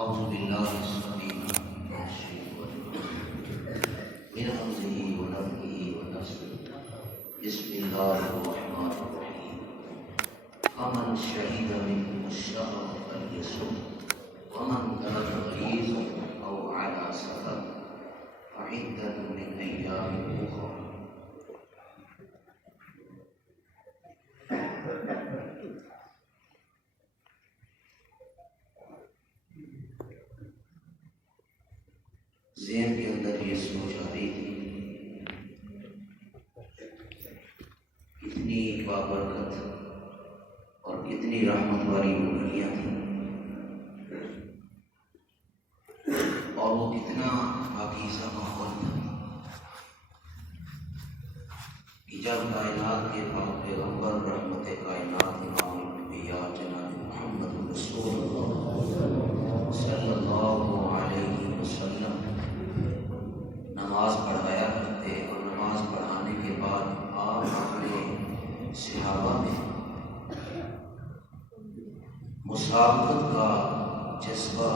أعوذ بالله السميع من الشيطان من همزه ونفخه ونفسه بسم الله الرحمن الرحيم فمن شهد منكم الشهر فليصم ومن كان مريضا أو على سفر فعدة من أيام أخرى. ذہن کے اندر یہ سوچ آ رہی تھی، کتنی بابرکت اور کتنی رحمت والی وہ گھڑیاں تھیں، اور وہ کتنا پاکیزہ ماحول تھا کہ جب کائنات کے پاک پیغمبر رحمت کائنات امام الانبیاء جناب محمد رسول اللہ صلی اللہ علیہ وسلم نماز پڑھایا کرتے، اور نماز پڑھانے کے بعد آپ اپنے صحابہ میں مسابقت کا جذبہ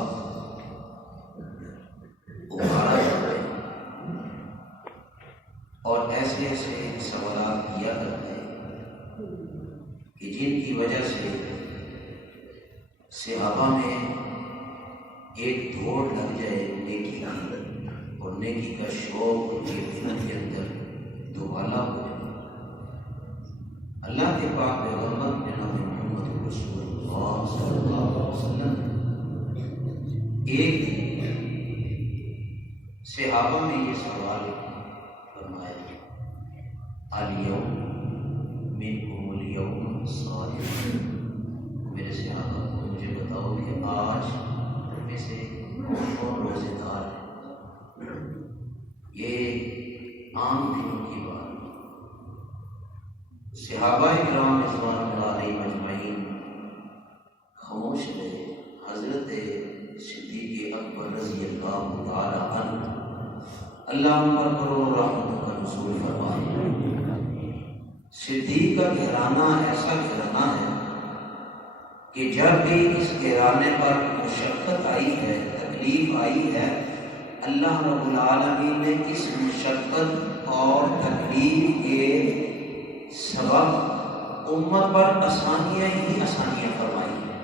ابھارا کرتے اور ایسے ایسے سوالات کیا کرتے کہ جن کی وجہ سے صحابہ میں ایک دوڑ لگ جائے نیکی کی، اور نیکی کا شوق ان کے دلوں کے اندر دوبالا ہو جائے۔ اللہ کے پاک پیغمبر جناب محمد رسول اللہ صلی اللہ علیہ وسلم ایک دن صحابہ میں یہ سوال فرمایا، الیوم منکم الیوم صائم، میرے صحابہ کو مجھے بتاؤ کہ آج میں سے کون روزے دار ہے؟ یہ عام دنوں کی بات۔ صحابہ کرام رضوان اللہ علیہم اجمعین خاموش رہے۔ حضرت صدیق اکبر رضی اللہ تعالی عنہ اللہ پر کرو رحمت کا نزول فرمائے۔ صدیق کا گھرانہ ایسا گھرانہ ہے کہ جب بھی اس گھرانے پر مشقت آئی ہے، تکلیف آئی ہے، اللہ رب العالمین نے اس مشقت اور تکلیف کے سبب امت پر آسانیاں ہی آسانیاں فرمائی ہیں۔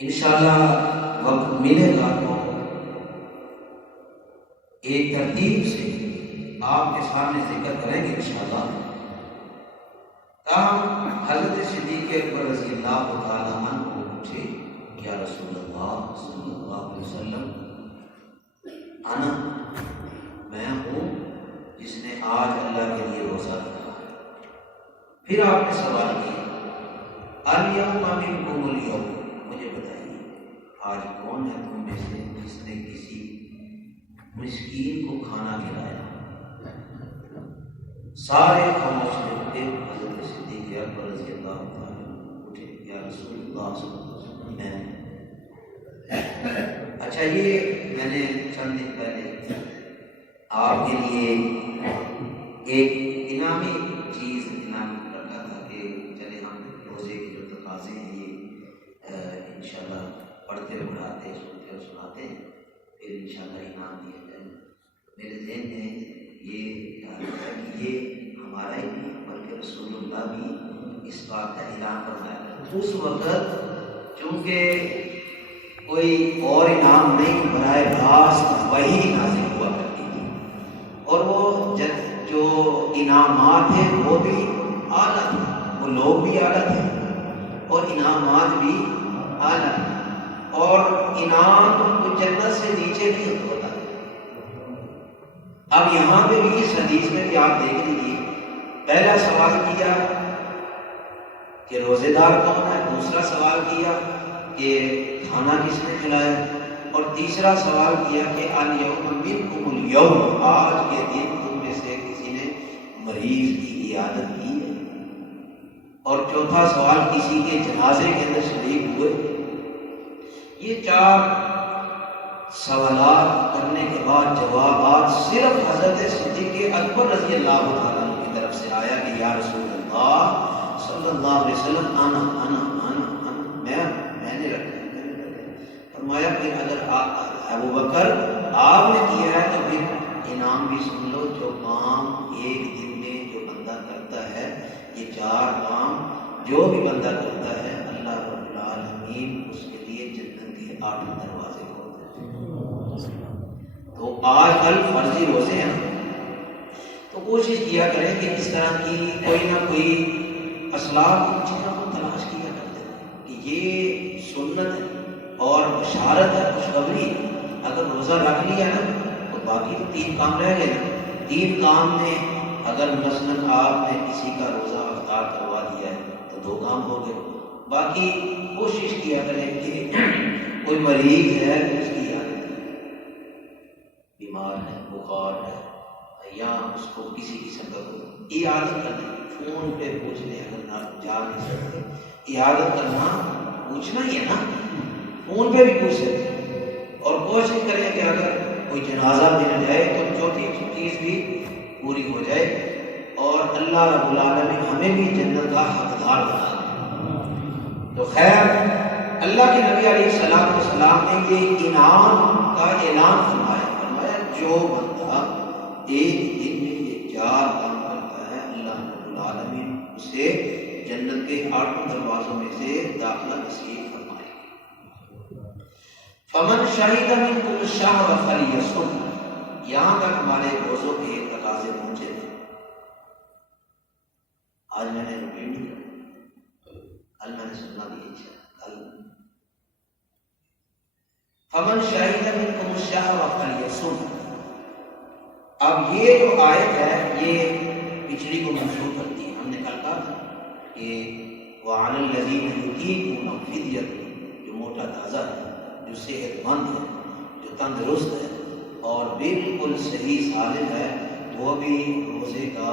انشاءاللہ وقت ملے گا تو ایک ترتیب سے آپ کے سامنے ذکر کریں گے انشاءاللہ۔ تاہم حضرت صدیق اکبر رضی اللہ تعالیٰ عنہ کو پوچھے، یا رسول اللہ صلی اللہ علیہ وسلم، انا میں ہوں جس نے آج اللہ کے لیے روزہ رکھا ہے۔ پھر آپ نے سوال کیا، الیوم منکم الیوم، مجھے بتائیے آج کون ہے تم میں سے جس نے کسی مسکین کو کھانا کھلایا؟ سارے خاموش رہتے۔ حضرت صدیق اکبر رضی اللہ تعالیٰ پوچھے، یا رسول اللہ صلی اللہ علیہ وسلم، میں اچھا یہ میں نے چند دن پہلے آپ کے لیے ایک انعامی چیز رکھا تھا کہ چلے ہم روزے کے جو تقاضے ہیں یہ انشاءاللہ پڑھتے پڑھاتے سنتے اور سناتے ہیں، پھر انشاءاللہ انعام دیا جائے۔ میرے ذہن میں یہ خیال ہے کہ یہ ہمارا ہی نہیں بلکہ رسول اللہ بھی اس بات کا اعلان فرمایا۔ اس وقت چونکہ کوئی اور انعام نہیں، براہ راست وہی نازل ہوا کرتی تھی، اور وہ جو انعامات ہیں وہ بھی اعلیٰ تھے، وہ لوگ بھی اعلیٰ تھے اور انعامات بھی اعلیٰ تھے، اور انعام کو جنت سے نیچے نہیں ہوتا تھا۔ اب یہاں پہ بھی اس حدیث میں بھی آپ دیکھ لیجیے، پہلا سوال کیا کہ روزے دار کون ہے، دوسرا سوال کیا کہ کھانا کس نے کھلایا، اور تیسرا سوال کیا کہ الیوم منکم الیوم، آج کے دن تم میں سے کسی نے مریض کی عیادت کی ہے، اور چوتھا سوال کسی کے جنازے کے اندر شریک ہوئے۔ یہ چار سوالات کرنے کے بعد جوابات صرف حضرت صدیق اکبر رضی اللہ تعالیٰ عنہ کی طرف سے آیا کہ یا رسول اللہ صلی اللہ علیہ وسلم، انا میں نے ابو بکر آپ نے کیا ہے تو پھر انعام بھی سن لو. جو کام ایک دن میں جو بندہ کرتا ہے، یہ 4 کام جو بھی بندہ کرتا ہے، اللہ رب العالمین اس کے لیے جنت کے 8 دروازے کھولتے ہیں. تو آج کل فرضی روزے ہیں، تو کوشش کیا کریں کہ اس طرح کی کوئی نہ کوئی اسباب کی چیزوں کو تلاش کیا کرتے ہیں کہ یہ سنت ہے اور بشارت ہے، خوشخبری ہے. اگر روزہ رکھ لیا نا تو باقی تو 3 کام رہ گئے نا. 3 کام میں اگر مثلاً آپ نے کسی کا روزہ افطار کروا دیا ہے تو 2 کام ہو گئے. باقی کوشش کیا کریں کہ کوئی مریض ہے اس کی عادت بیمار ہے، بخار ہے، یا اس کو کسی قسم کا کوئی عادت کرنا، فون پہ پوچھ لیں. اگر نہ جا نہیں سکتے، عادت کرنا پوچھنا ہی ہے نا، فون پہ بھی پوچھ سکتے ہیں. اور کوشش کریں کہ اگر کوئی جنازہ مل جائے تو چوتھی چیز بھی پوری ہو جائے، اور اللہ رب العالمین ہمیں بھی جنت کا حقدار بنا دے. تو خیر، اللہ کے نبی علیہ السلام نے یہ انعام کا اعلان فرمایا جو بندہ ایک دن میں یہ 4 کام کرتا ہے، اللہ رب العالمین اسے جنت کے 8 دروازوں میں سے داخلہ نصیب فرمائے. فمن شہد منکم الشہر فلیصم. یہاں تک ہمارے روزوں کے تقاضے پہنچے تھے. آج میں نے رپیٹ نہیں کیا، کل میں نے سننا بھی کل. فمن شہد منکم الشہر فلیصم. اب یہ جو آیت ہے یہ پچھلی کو منسوخ کرتی ہے. ہم نے کل کہا تھا کہ وَعَلَى الَّذِينَ يُطِيقُونَ فِدْيَةٌ، جو موٹا تازہ ہے، جو صحت مند ہے، جو تندرست ہے اور بالکل صحیح سالم ہے، وہ بھی روزے کا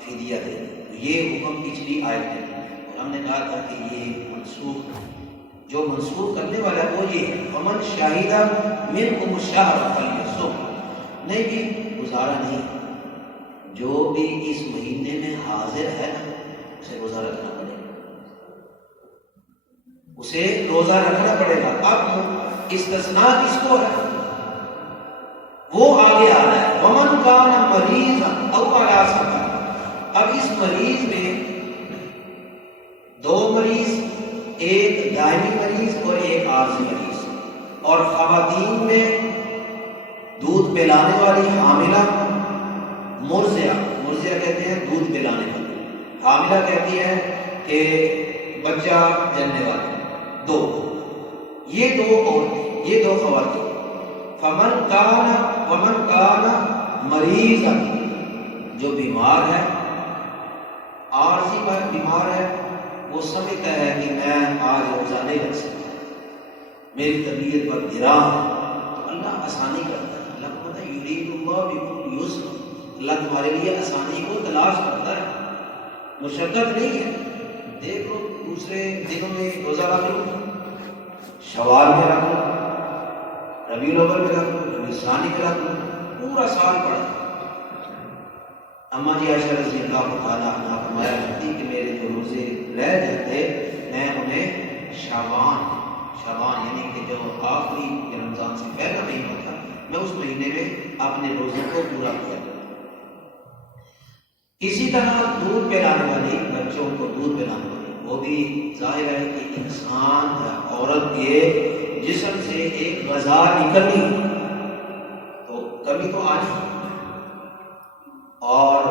فدیہ دے. تو یہ حکم پچھلی آیت ہے، اور ہم نے کہا تھا کہ یہ منسوخ ہے. جو منسوخ کرنے والا ہے وہ یہ ہے فمن شاہد منکم الشہر فلیصم. نہیں بھی گزارا نہیں، جو بھی اس مہینے میں حاضر ہے نا اسے روزہ رکھنا پڑے گا، اسے روزہ رکھنا پڑے گا. اب استثناء کس کو ہے وہ آگے آ رہا ہے. ومن کان مریضا او علی سفر. اب اس مریض میں 2 مریض، ایک دائمی مریض اور ایک عارضی مریض. اور خواتین میں دودھ پلانے والی حاملہ، مرضعہ کہتے ہیں دودھ پلانے والی، حاملہ کہتی ہے کہ بچہ جننے والی. 2 یہ 2 عورتیں، یہ 2 خواتین. ومن کان مریضا، جو بیمار ہے، عارضی پر بیمار ہے، وہ سمجھتا ہے کہ میں آج روزہ نہیں رکھ سکتا، میری طبیعت پر گراں ہے، تو اللہ آسانی کرتا ہے. اللہ کو پتہ ہے یرید اللہ بکم الیسر، اللہ تمہارے لیے آسانی کو تلاش کرتا ہے، مشقت نہیں ہے. دیکھ لو دوسرے دنوں میں روزہ رکھ لو، شوال میں رکھ لو، ربیع الاول میں رکھ لو، ربیع ثانی میں رکھ لو، پورا سال پڑا. اماں جی عائشہ رضی اللہ تعالیٰ عنہ فرمایا کرتی کہ میرے جو روزے رہ جاتے میں انہیں شعبان یعنی کہ جو آخری رمضان سے پہلا مہینہ تھا، میں اس مہینے میں اپنے روزے کو پورا کیا. اسی طرح دودھ پلانے والی، بچوں کو دودھ پلانے والی، وہ بھی ظاہر ہے کہ انسان عورت کے جسم سے ایک غذا نکلنی تو کمی تو آنی اور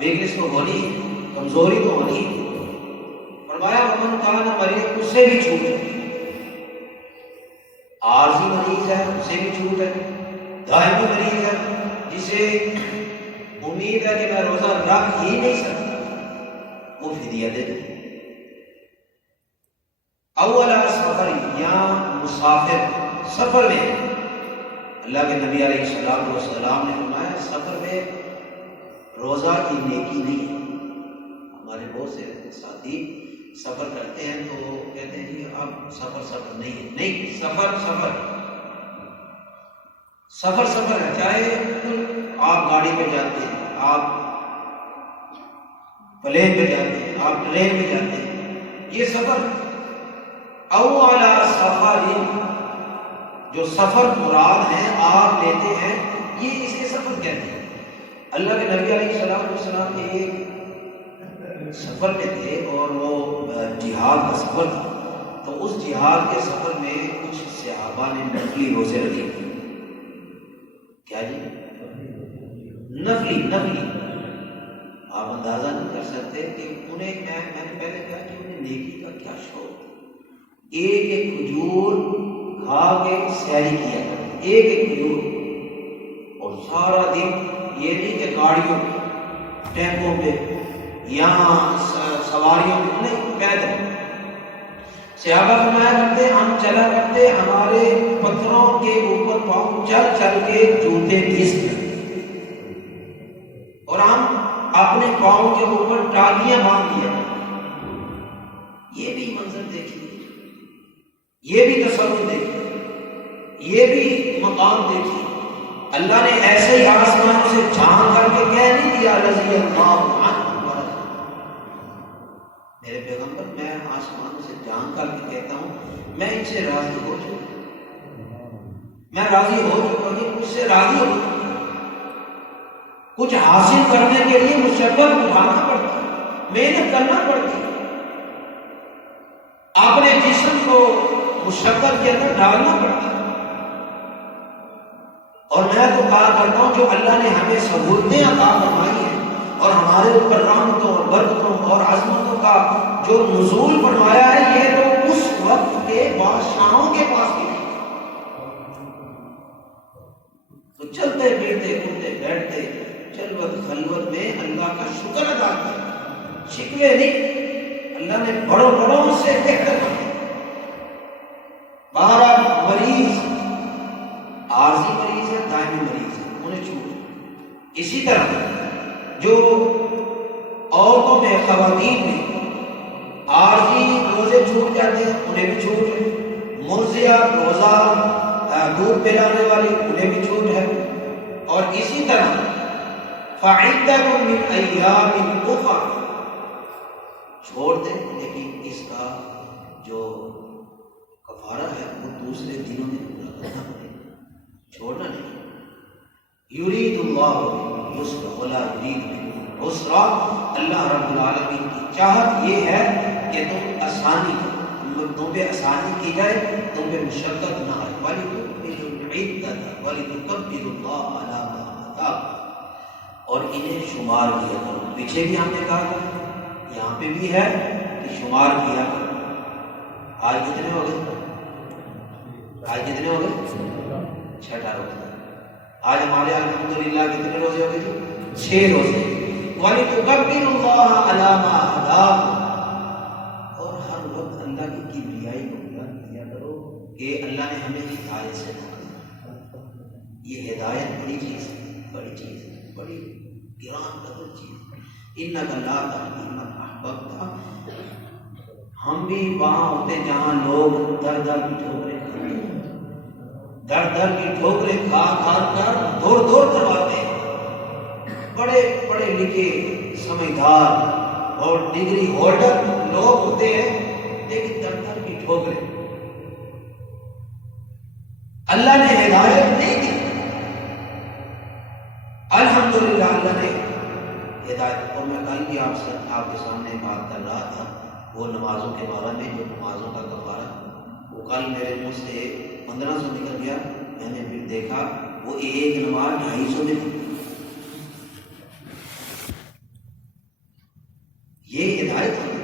ویکنس تو ہونی، کمزوری تو ہونی. فرمایا ومن کان مریض، اس سے بھی چھوٹ ہے. عارضی مریض ہے اسے بھی چھوٹ ہے. دائمی مریض ہے جسے امید ہے کہ میں روزہ رکھ ہی نہیں سکتا، وہ فدیہ دے دے. اولا سفر، یا مسافر سفر میں، اللہ کے نبی علیہ السلام نے فرمایا سفر میں روزہ کی نیکی نہیں ہے. ہمارے بہت سے ساتھی سفر کرتے ہیں تو کہتے ہیں جی اب سفر نہیں ہے. نہیں، سفر ہے. چاہے آپ گاڑی پہ جاتے ہیں، آپ پلین پہ جاتے ہیں، آپ ٹرین پہ جاتے ہیں، یہ سفر. او علی سفر، جو سفر مراد ہیں آپ لیتے ہیں، یہ اس کے سفر کہتے ہیں۔ اللہ کے نبی علیہ السلام ایک سفر میں تھے اور وہ جہاد کا سفر تھا، تو اس جہاد کے سفر میں کچھ صحابہ نے نفلی روزے رکھے تھے۔ کیا جی؟ نفلی آپ اندازہ نہیں کر سکتے کہ انہیں میں نے پہلے کہا کہ انہیں نیکی کا کیا شوق، ایک کھجور کھا کے سحری کیا کرتے، ایک کھجور، اور سارا دن یہ نہیں کہ گاڑیوں پہ، ٹیمپوں پہ یا سواریوں پہ نہیں، پیدل۔ صحابہ فرمایا کرتے ہم چلا کرتے، ہمارے پتھروں کے اوپر پاؤں چل چل کے جوتے گھس گئے، اور ہم اپنے پاؤں کے اوپر ٹالیاں باندھ لیا۔ یہ بھی منظر دیکھیے، یہ بھی تصور دیکھیے، یہ بھی مقام دیکھیے۔ اللہ نے ایسے ہی آسمان سے جھانک کر کے کہہ نہیں دیا رضی اللہ عنہ، میرے پیغمبر میں آسمان سے جھانک کر کے کہتا ہوں میں ان سے راضی ہو چکا، میں راضی ہو چکا ہوں، مجھ سے راضی ہو چکا۔ کچھ حاصل کرنے کے لیے مشقت اٹھانا پڑتا ہے، محنت کرنا پڑتی ہے، اپنے جسم کو مشقت کے اندر ڈالنا پڑتا ہے۔ اور میں تو کہا کرتا ہوں جو اللہ نے ہمیں سہولتیں عطا فرمائی ہیں اور ہمارے اوپر رحمتوں اور برکتوں اور عظمتوں کا جو نزول فرمایا ہے، یہ تو اس وقت کے بادشاہوں کے پاس بھی نہیں۔ تو چلتے پھرتے اٹھتے بیٹھتے جلوت خلوت میں اللہ کا شکر ادا کیا، شکوے نہیں، اللہ نے بڑوں سے بہتر بنایا۔ بہرحال مریض عارضی مریض ہے، دائمی مریض ہے، انہیں چھوٹ۔ اسی طرح جو عورتوں میں، خواتین میں عارضی روزے چھوٹ جاتے ہیں، انہیں بھی چھوٹ ہے۔ مرضیہ روزہ دودھ پلانے والی، انہیں بھی چھوٹ ہے۔ اور اسی طرح فَعِدَّةٌ مِّنْ أَيَّامٍ أُخَرَ چھوڑ دیں، لیکن اس کا جو کفارہ ہے وہ دوسرے دنوں میں پورا کرنا پڑے گا، چھوڑنا نہیں۔ یرید اللہ یسر ولا یرید بکم العسر، اللہ رب العالمین کی چاہت یہ ہے کہ تم آسانی کرو، تم پہ آسانی کی جائے، تم پہ مشقت نہ آئے۔ وَلِتُكْمِلُوا الْعِدَّةَ وَلِتُكَبِّرُوا اللَّهَ عَلَىٰ مَا هَدَاكُمْ، اور انہیں شمار کیا کرو۔ پیچھے بھی ہم نے کہا تھا، یہاں پہ بھی ہے کہ شمار کیا کرو۔ آج کتنے ہو گئے؟ آج کتنے ہو گئے؟ 6 روزے۔ آج ہمارے الحمدللہ کتنے روزے ہو گئے تھے؟ 6 روزے۔ وَلِتُكَبِّرُوا اللَّهَ عَلَىٰ مَا هَدَاكُمْ، اور ہر وقت اللہ کی کبریائی کو بلند کیا کرو کہ اللہ نے ہمیں ہدایت سے نوازا۔ یہ ہدایت بڑی چیز ہے، بڑی چیز ہے، بڑی گران قدر چیز ہے۔ إِنَّكَ لَا تَهْدِي مَنْ أَحْبَبْتَ، ہم بھی وہاں ہوتے جہاں لوگ در در کی ٹھوکریں کھاتے ہیں، در در کی ٹھوکریں کھا کھا کر دور دور کرواتے ہیں، بڑے پڑھے لکھے سمجھدار اور ڈگری ہولڈر لوگ ہوتے ہیں، لیکن در در کی ٹھوکریں۔ اللہ نے ہدایت نہیں دی، الحمدللہ اللہ نے ہدایت۔ اور میں کل بھی آپ کے سامنے بات کر رہا تھا وہ نمازوں کے بارے میں، جو نمازوں کا کفارہ، وہ کل میرے منہ سے 1500 نکل گیا، میں نے پھر دیکھا وہ ایک نماز 250 میں تھی۔ یہ ہدایت ہوتی ہے،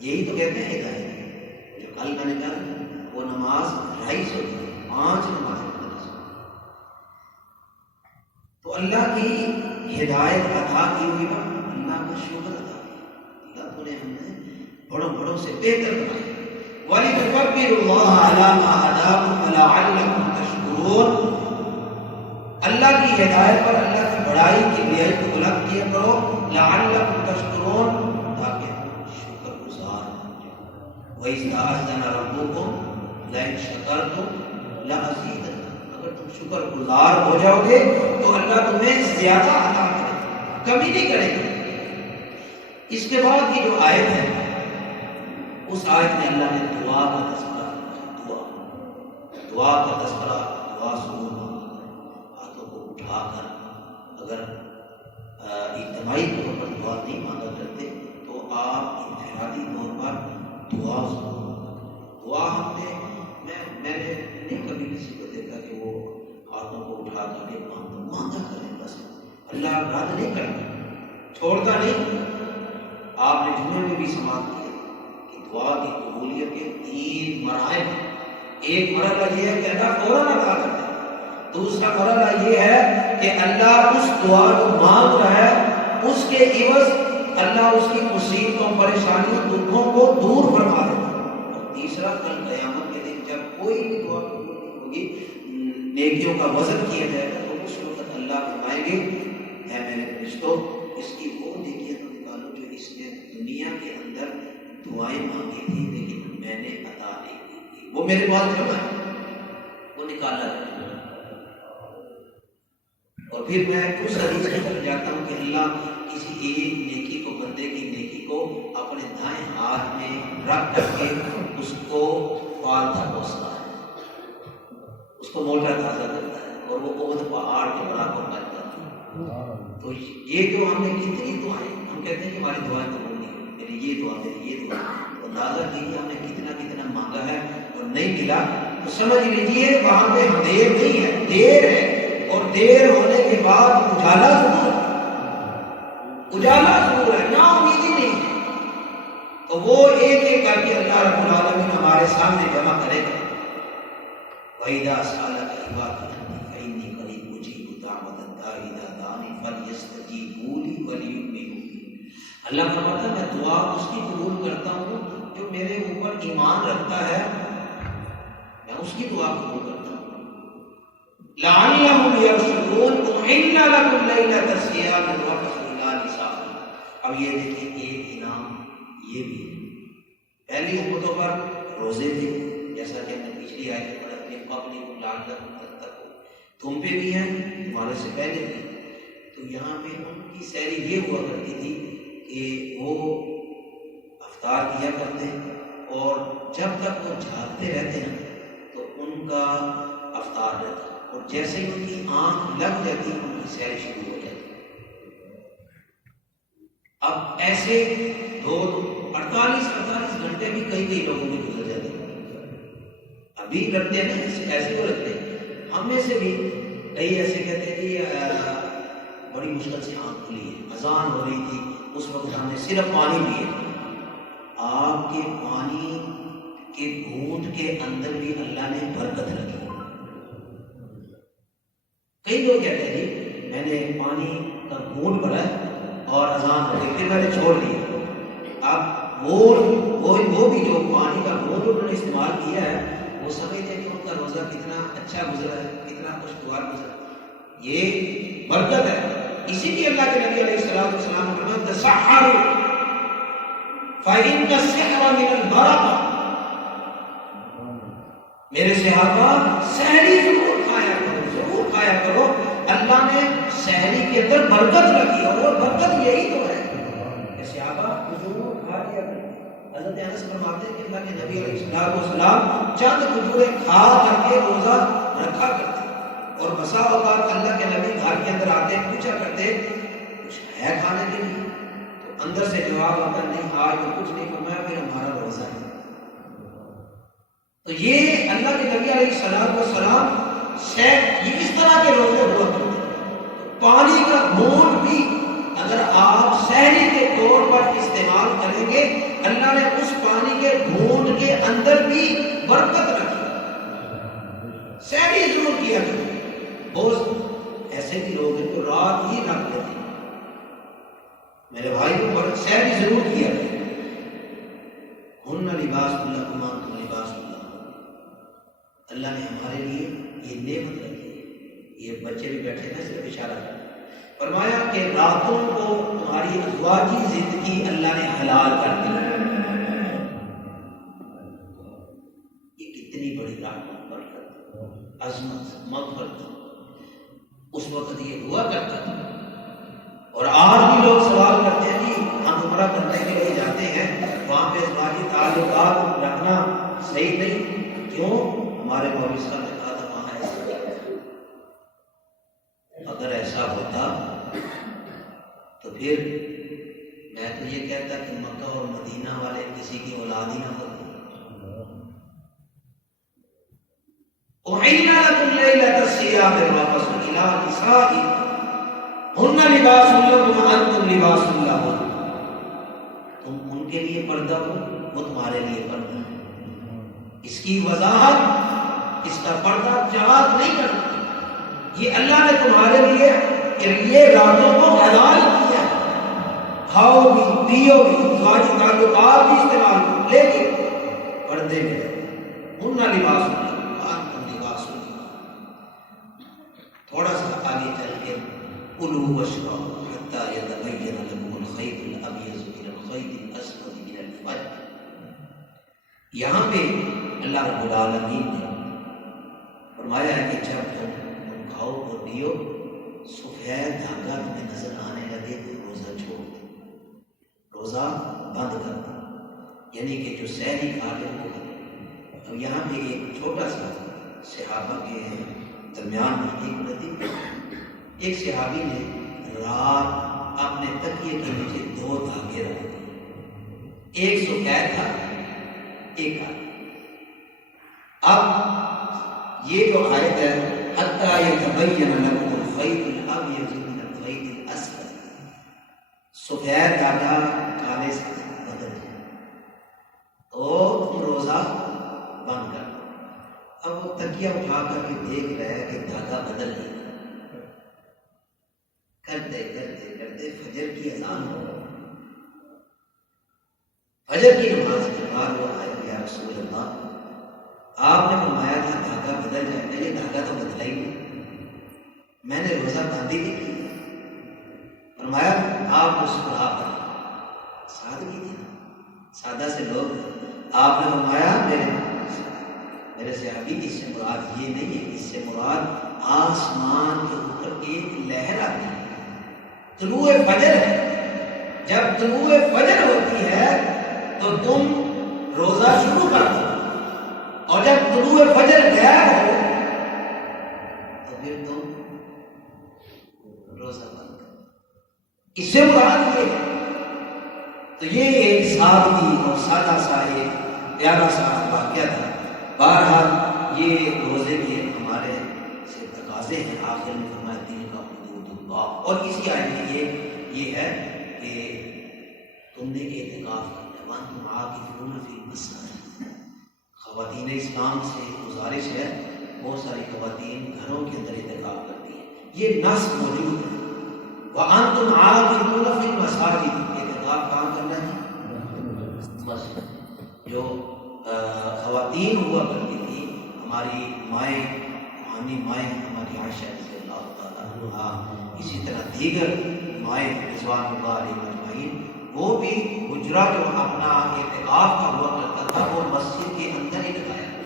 یہی تو کہتے ہیں ہدایت۔ جو کل میں نے کہا وہ نماز 250 تھی، 5 نمازیں۔ تو اللہ کی ہدایت عطا کی ہوئی پر اللہ کا شکر ادا کیا، اللہ تو نے ہمیں بڑوں سے بہتر بنایا۔ وَلِتُكَبِّرُوا اللَّهَ عَلَىٰ مَا هَدَاكُمْ وَلَعَلَّكُمْ تَشْكُرُونَ، اللہ کی ہدایت پر اللہ کی بڑائی کی بیائی کو بلند کیا کرو، لَعَلَّكُمْ تَشْكُرُونَ، تاکہ تم شکر گزار بن جاؤ۔ وَإِذْ تَأَذَّنَ رَبُّكُمْ لَئِن شَكَرْتُمْ لَأَزِيدَنَّكُمْ، اگر تم شکر گزار ہو جاؤ گے تو اللہ تمہیں زیادہ عطا کرے گا، کمی نہیں کرے گا۔ اس کے بعد کی جو آیت ہے، اس آیت میں اللہ نے دعا کا تذکرہ کیا، دعا کا تذکرہ، دعا ضرور مانگا کریں، ہاتھوں کو اٹھا کر۔ اگر اجتماعی طور پر دعا نہیں مانگا کرتے تو آپ انفرادی طور پر دعا ضرور مانگا کریں۔ دعا ہم نے میں نے نہیں کبھی کسی کو دیکھا کہ وہ ہاتھوں کو اٹھا کر کے مانگا کریں، بس اللہ رد نہیں کرتا، چھوڑتا نہیں۔ آپ نے جمعے میں بھی سماعت کیا کہ دعا کی قبولیت کے 3 مراحل ہیں۔ ایک مرحلہ یہ ہے کہ اللہ فوراً عطا کرتا ہے، دوسرا مرحلہ یہ ہے کہ اللہ اس دعا کو مانگ رہا ہے، اس کے عوض اللہ اس کی مصیبتوں، پریشانیوں، دکھوں کو دور فرما دیتا ہے، اور تیسرا کل قیامت کے دن جب کوئی بھی دعا قبول نہیں ہوگی، نیکیوں کا وزن کیا جائے گا، تو اس وقت اللہ فرمائیں گے اے میرے فرشتوں اس کی وہ نیکیاں تو نکالو جو اس نے دنیا کے اندر دعائیں مانگی تھی لیکن میں نے عطا نہیں کی تھی، وہ میرے پاس جمع ہے، وہ نکالا جائے۔ اور پھر میں اس حدیث کی طرف جاتا ہوں کہ اللہ کسی ایک نیکی کو، بندے کی نیکی کو اپنے دائیں ہاتھ میں رکھ کر کے اس کو پالتا پوستا ہے، اس کو موٹا تازہ کرتا ہے، اور وہ احد پہاڑ کے برابر بن جاتا ہے۔ تو یہ جو ہم نے کتنی دعائیں، ہم کہتے ہیں کہ ہماری دعائیں قبول نہیں ہوئی، میری یہ دعا، میری یہ دعا، اندازہ کیجیے ہم نے کتنا کتنا مانگا ہے اور نہیں ملا، تو سمجھ لیجیے وہاں پہ دیر نہیں ہے، دیر ہے، اور دیر ہونے کے بعد اجالا ضرور ہے، اجالا ضرور ہے، نا امیدی نہیں ہے۔ تو وہ ایک ایک کر کے اللہ رب العالمین ہمارے سامنے جمع کرے گا۔ وَإِذَا سَأَلَكَ عِبَادِي عَنِّي فَإِنِّي قَرِيبٌ أُجِيبُ دَعْوَةَ الدَّاعِ إِذَا دَعَانِ فَلْيَسْتَجِيبُوا لِي وَلْيُؤْمِنُوا بِي۔ اللہ فرماتا ہے میں دعا اس کی قبول کرتا ہوں جو میرے اوپر ایمان رکھتا ہے، میں اس کی دعا قبول کرتا ہوں۔ لَعَلَّهُمْ يَرْشُدُونَ أُحِلَّ لَكُمْ لَيْلَةَ الصِّيَامِ الرَّفَثُ إِلَىٰ نِسَائِكُمْ۔ اب یہ دیکھیں ایک انعام یہ بھی ہے، پہلی امتوں پر روزے تھے، جیسا کہ ہم نے پچھلی آیت میں پڑھا کہ قَبْلِكُمْ لَعَلَّكُمْ تَتَّقُونَ، تم پہ بھی ہیں، تمہارے سے پہلے بھی۔ تو یہاں پہ ان کی سحری یہ ہوا کرتی تھی کہ وہ افطار کیا کرتے اور جب تک وہ جاگتے رہتے ہیں تو ان کا افطار رہتا، اور جیسے ہی ان کی آنکھ لگ جاتی ان کی سحری شروع ہو جاتی۔ اب ایسے 48 گھنٹے بھی کئی لوگوں میں گزر جاتے ہیں، ابھی لگتے ہیں نا ایسے وہ لگتے ہیں، ہم میں سے بھی کئی ایسے کہتے ہیں کہ بڑی مشکل سے آنکھ کھلی ہے، اذان ہو رہی تھی، اس وقت ہم نے صرف پانی پیے۔ آپ کے پانی کے گھونٹ کے اندر بھی اللہ نے برکت رکھی۔ کئی لوگ کہتے ہیں جی میں نے پانی کا گھونٹ بھرا اور اذان ہو گئی، پھر میں نے چھوڑ دیا۔ اب وہ بھی جو پانی کا گھونٹ انہوں نے استعمال کیا ہے، وہ سمجھتے ہیں کہ ان کا روزہ کتنا اچھا گزرا ہے، کتنا خوشگوار گزرا ہے، یہ برکت ہے۔ اسی لیے اللہ کے نبی علیہ الصلوۃ والسلام نے فرمایا تسحروا فإن السحر من البرکہ، میرے صحابہ سحری ضرور کھایا کرو، ضرور کھایا کرو، اللہ نے سحری کے اندر برکت رکھی اور وہ برکت یہی تو ہے کہ صحابہ ضرور کھا لیا کرتے۔ حضرت انس فرماتے ہیں کہ اللہ کے نبی علیہ الصلوۃ والسلام چند کھجوریں کھا کر کے روزہ رکھا کرتے، اور بسا اوقات اللہ کے نبی گھر کے اندر آتے پوچھا کرتے کچھ ہے کھانے کے لیے، تو اندر سے جواب آتا نہیں آج تو کچھ نہیں، فرمایا پھر ہمارا روزہ ہے۔ تو یہ اللہ کے نبی علیہ الصلوۃ والسلام یہ اس طرح کے روزے ہوا کرتے ہیں۔ پانی کا گھونٹ بھی اگر آپ سحری کے طور پر استعمال کریں گے، اللہ نے اس پانی کے گھونٹ کے اندر بھی برکت رکھی۔ سحری ضرور کیا کریں، بہت ایسے بھی لوگ ہیں جو رات ہی رکھ دیتے ہیں، میرے بھائی کو سحری ضرور کیا کریں۔ ہن لباس لکم وانتم لباس لہم، اللہ نے ہمارے لیے یہ نعمت رکھی ہے۔ یہ بچے بھی بیٹھے ہیں صرف اشارہ کر فرمایا کہ راتوں کو تمہاری ازواجی زندگی اللہ نے حلال کر دی۔ یہ کتنی بڑی رحمت، برکت، عظمت، مغفرت اس وقت یہ ہوا کرتا تھا۔ اور آج بھی لوگ سوال کرتے ہیں جی ہم عمرہ کرنے کے لیے جاتے ہیں، وہاں پہ ازواجی تعلقات رکھنا صحیح نہیں، کیوں؟ ہمارے مولوی صاحب نے کہا تھا وہاں ایسا نہیں، اگر ایسا ہوتا تو پھر میں تو یہ کہتا کہ مکہ اور مدینہ والے کسی کی اولاد ہی نہ ہوتی۔ أحل لكم ليلة الصيام الرفث إلى نسائكم هن لباس لكم وأنتم لباس لهن، تم ان کے لیے پردہ ہو، وہ تمہارے لیے پردہ ہے۔ اس کی وضاحت، اس کا پردہ جواز نہیں کرتا، یہ اللہ نے تمہارے لیے یہ راتوں کو حلال کیا، کھاؤ بھی پیو بھی ازواجی تعلقات بھی استعمال کرو، لیکن پردے میں ہن لباس لکم وانتم لباس لہن۔ تھوڑا سا آگے چل کے کلوا واشربوا حتی یتبین لکم الخیط الابیض من الخیط الاسود من الفجر۔ یہاں پہ اللہ رب العالمین نے فرمایا ہے کہ جب تم کھاؤ اور پیو سفید دھاگا تمہیں نظر آنے لگے تو روزہ چھوڑ دو، روزہ بند کر دو، یعنی کہ جو سحری کھا لے وہ کرے۔ اب یہاں پہ ایک چھوٹا سا صحابہ کے درمیان مفتی، ایک صحابی نے رات اپنے تکیے کے نیچے 2 دھاگے رکھ دیے، ایک سفید تھا ایک کالا۔ اب یہ جو آیت ہے حتی یتبین لکم الخیط الابیض من الخیط الاسود، سفید دھاگا کالے سے بدل جائے تو تم روزہ بند کر دو۔ اب وہ تکیہ اٹھا کر کے دیکھ رہا ہے کہ دھاگا بدل نہیں، کرتے کرتے کرتے فجر کی اذان ہو، فجر کی نماز کے بعد وہ آیا یا رسول اللہ آپ نے فرمایا تھا دھاگا بدل جائے گا، یہ دھاگا تو بدلا ہی نہیں، میں نے روزہ بندی نہیں کی۔ فرمایا آپ مسکرا کر، سادگی تھی نا، سادہ سے لوگ، آپ نے فرمایا میرے صحابی اس سے مراد یہ نہیں ہے، اس سے مراد آسمان کے اوپر ایک لہر آتی ہے، طلوع فجر ہے، جب طلوع فجر ہوتی ہے تو تم روزہ شروع کر دو، اور جب طلوع فجر غائب ہو تو پھر تم روزہ بند کرو، اس سے مراد یہ ہے۔ تو یہ ایک سادگی اور سادہ سا ایک پیارا سا واقعہ تھا۔ بہرحال یہ روزے کے ہمارے سے تقاضے ہیں، آخر میں فرمایا دین کا حدود اللہ، اور اسی آیت میں یہ ہے کہ تم نے اعتکاف کرنا، وانتم عاکفون فی المساجد۔ خواتین اسلام سے گزارش ہے، بہت ساری خواتین گھروں کے اندر اعتکاف کرتی ہیں، یہ نص موجود ہے، وانتم عاکفون فی المساجد، اعتکاف کہاں کرنا ہے؟ مسجد۔ جو خواتین ہوا کرتی تھی، ہماری مائیں، روحانی مائیں، ہماری عائشہ رضی اللہ تعالیٰ عنہا، اسی طرح دیگر مائیں رضوان اللہ علیہم اجمعین، وہ بھی حجرہ جو اپنا اعتکاف کا ہوا کرتا تھا وہ مسجد کے اندر ہی لگایا۔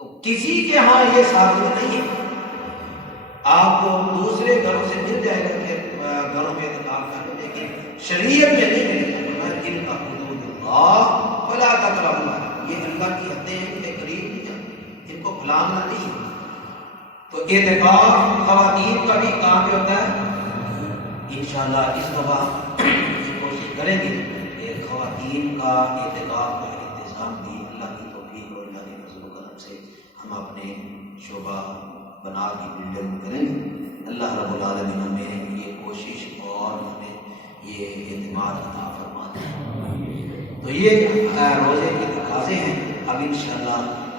تو کسی کے ہاں یہ ثابت نہیں ہے، آپ کو دوسرے گھروں سے مل جائے گا کہ گھروں میں اعتکاف کرو، لیکن شریعت میں نہیں ملے گا۔ دل کا حدود اللہ فلا تقربوها، یہ اللہ کی حدیں ہیں، ان کے قریب نہیں جاؤ، ان کو بھلانا نہیں۔ تو اعتکاف خواتین کا بھی کام جو ہوتا ہے، انشاءاللہ اس دفعہ کوشش کریں گے کہ خواتین کا اعتکاف کا انتظام بھی اللہ کی توفیق اور اللہ کے فضل و کرم سے ہم اپنے شعبہ بنا کی بلڈنگ کریں گے۔ اللہ رب العالمین ہمیں یہ کوشش اور ہمیں یہ اعتماد عطا فرما دے۔ تو یہ روزے کے تقاضے ہیں۔ اب انشاءاللہ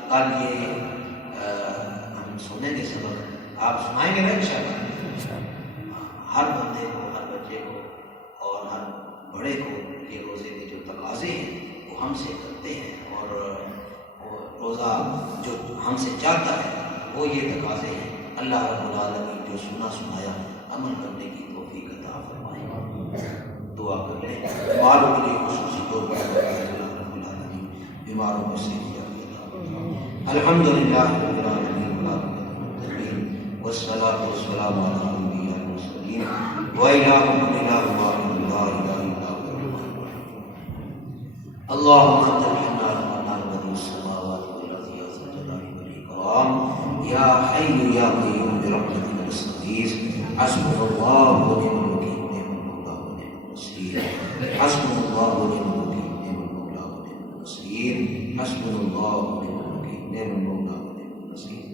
کل یہ ہم سنیں گے سبق، آپ سنائیں گے نا انشاءاللہ؟ ہر بندے کو، ہر بچے کو اور ہر بڑے کو یہ روزے کے جو تقاضے ہیں وہ ہم سے کرتے ہیں، اور روزہ جو ہم سے چاہتا ہے وہ یہ تقاضے ہیں۔ اللہ رب العالمین جو سنا سنایا عمل کرنے کی توفیق عطا فرمائے۔ دعا کر لیں، بیماروں کے لیے خصوصی طور پر اللہ رب العالمین بیماروں کو صحت عطا فرمائے۔ الحمدللہ رب العالمین والصلاۃ والسلام علی انبیاء المرسلین وإلہکم الہ واحد لا الہ الا هو اللهم انت الحنان المنان بديع السماوات والارض حسبنا اللہ و نعم الوکیل، نعم المولا و نعم النصیر، حسبنا اللہ و نعم الوکیل، نعم المولا و نعم النصیر، حسبنا اللہ و نعم الوکیل، نعم المولا و نعم النصیر۔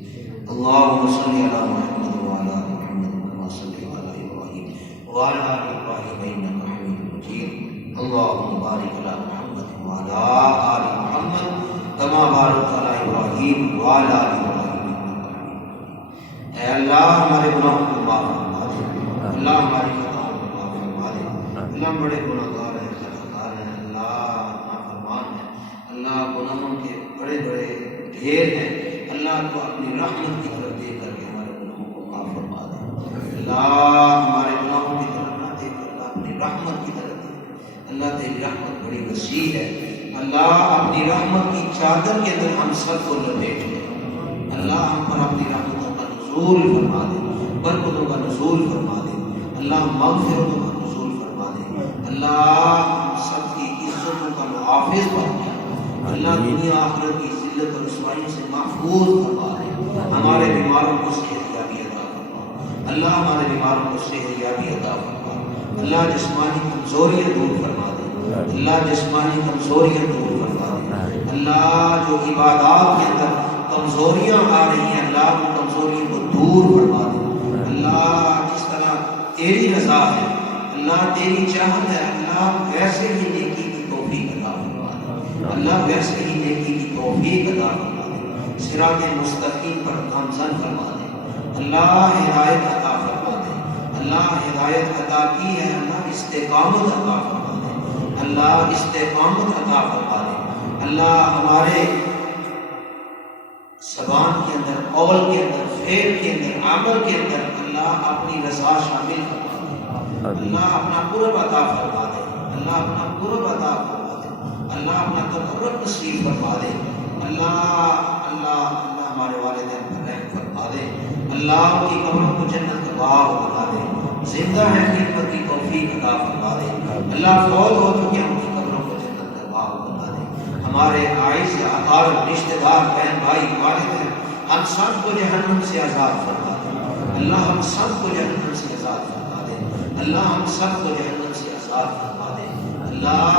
اللهم صل علی محمد وعلی آل محمد كما صليت على ابراہیم وعلى آل ابراہیم انک حمید مجید۔ اللهم بارک علی محمد وعلى آل محمد كما بارکت علی ابراہیم وعلى آل ابراہیم انک حمید مجید۔ اے اللہ ہمارے گناہوں کو معاف فرما دے، اللہ ہماری خطاؤں کو معاف فرما دے۔ اللہ ہم بڑے گناہگار ہیں، خطاکار ہیں، اللہ نافرمان ہیں، اللہ گناہوں کے بڑے بڑے ڈھیر ہیں۔ اللہ کو اپنی رحمت کی طرف دیکھ کر کے ہمارے گناہوں کو معاف فرما دے۔ اللہ ہمارے گناہوں کی طرف نہ دیکھ کر اللہ اپنی رحمت کی طرف دیکھ۔ اللہ تیری رحمت بڑی وسیع ہے، اللہ اپنی رحمت کی چادر کے اندر ہم سب کو لپیٹ لے۔ اللہ ہم پر اپنی رحمتوں کا نزول فرما دے، برکتوں کا نزول فرما دے، اللہ مغفرتوں کا نزول فرما دے۔ اللہ ہم سب کی عزتوں کا محافظ بن جائے، اللہ دنیا آخرت کی ذلت اور رسوائی سے محفوظ فرما دے۔ ہمارے بیماروں کو صحت یابی عطا فرما، اللہ ہمارے بیماروں کو صحت یابی عطا فرما، اللہ جسمانی کمزوریاں دور فرما دے، اللہ جسمانی کمزوریاں دور فرما دے۔ اللہ جو عبادات کے اندر کمزوریاں آ رہی ہیں، اللہ ان کمزوریوں کو دور فرما دے۔ اللہ جس طرح تیری رضا ہے، اللہ تیری چاہت ہے، اللہ ویسے ہی نیکی کی توفیق عطا فرما دے، اللہ ویسے ہی نیکی کی توفیق عطا فرما دے۔ صراط مستقیم پر گامزن فرما دے، اللہ ہدایت عطا فرما دے، اللہ ہدایت عطا کی ہے، اللہ استقامت عطا فرما دے، اللہ استقامت عطا فرما دے۔ اللہ ہمارے زبان کے اندر، قول کے اندر، فعل کے اندر، عمل کے اندر اللہ اپنی رضا شامل فرما دے، اللہ اپنا قرب عطا فرما دے، اللہ اپنا قرب عطا فرما دے، اللہ اپنا تقرب نصیب فرما دے۔ اللہ ہمارے والدین پر رحم فرما دے، اللہ ان کی قبروں کو جنت کا باغ بنا دے، زندہ ہے خدمت کی توفیق عطا فرما دے، اللہ فوت ہو چکے ان کی قبروں کو جنت کا باغ بنا دے۔ ہمارے عائز اقارب رشتہ دار بہن بھائی والدین ہم سب کو جہنم سے آزاد فرما دے، اللہ ہم سب کو جہنم سے آزاد فرما دے، اللہ ہم سب کو جہنم سے آزاد فرما دے۔ اللہ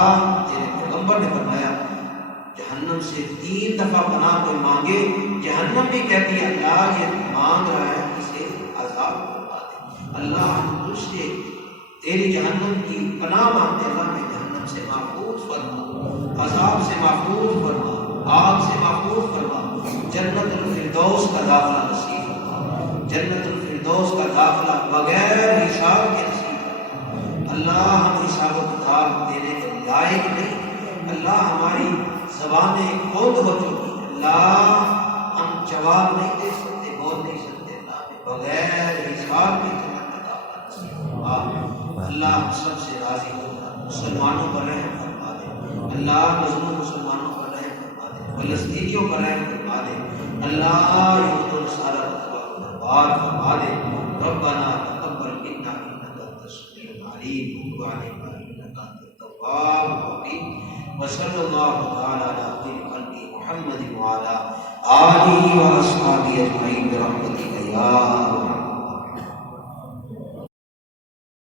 تیرے پیغمبر نے فرمایا جہنم سے 3 دفعہ پناہ کوئی مانگے، جہنم بھی کہتی ہے اللہ یہ مانگ رہا ہے اسے عذاب فرما دے۔ اللہ ہم تجھ سے تیری جہنم کی پناہ مانگتے، اللہ میں جہنم سے محفوظ فرما، عذاب سے محفوظ فرما، آگ سے محفوظ فرما، جنت الفردوس کا داخلہ نصیب فرما، جنت الفردوس کا داخلہ بغیر حساب کے نصیب فرما۔ اللہ ہم حساب و کتاب دینے کے لائق نہیں، اللہ ہماری زبانیں خود ہو چکی، اللہ ہم جواب نہیں دے سکتے، بول نہیں سکتے، اللہ بغیر حساب کے جنت کا داخلہ نصیب فرما۔ اللہ ہم سب سے راضی ہو جا، مسلمانوں پر رحم فرما دے، اللہ مظلوم مسلمانوں پر رحم فرما دے، فلسطینیوں پر رحم فرما دے، اللہ یہود و نصارہ کو برباد فرما دے۔ ربنا تقبل منا انک انت السمیع العلیم وتب علینا انک انت التواب الرحیم، وصلی اللہ تعالی علی خیر خلق محمد وعلی آلہ واصحابہ اجمعین برحمتک یا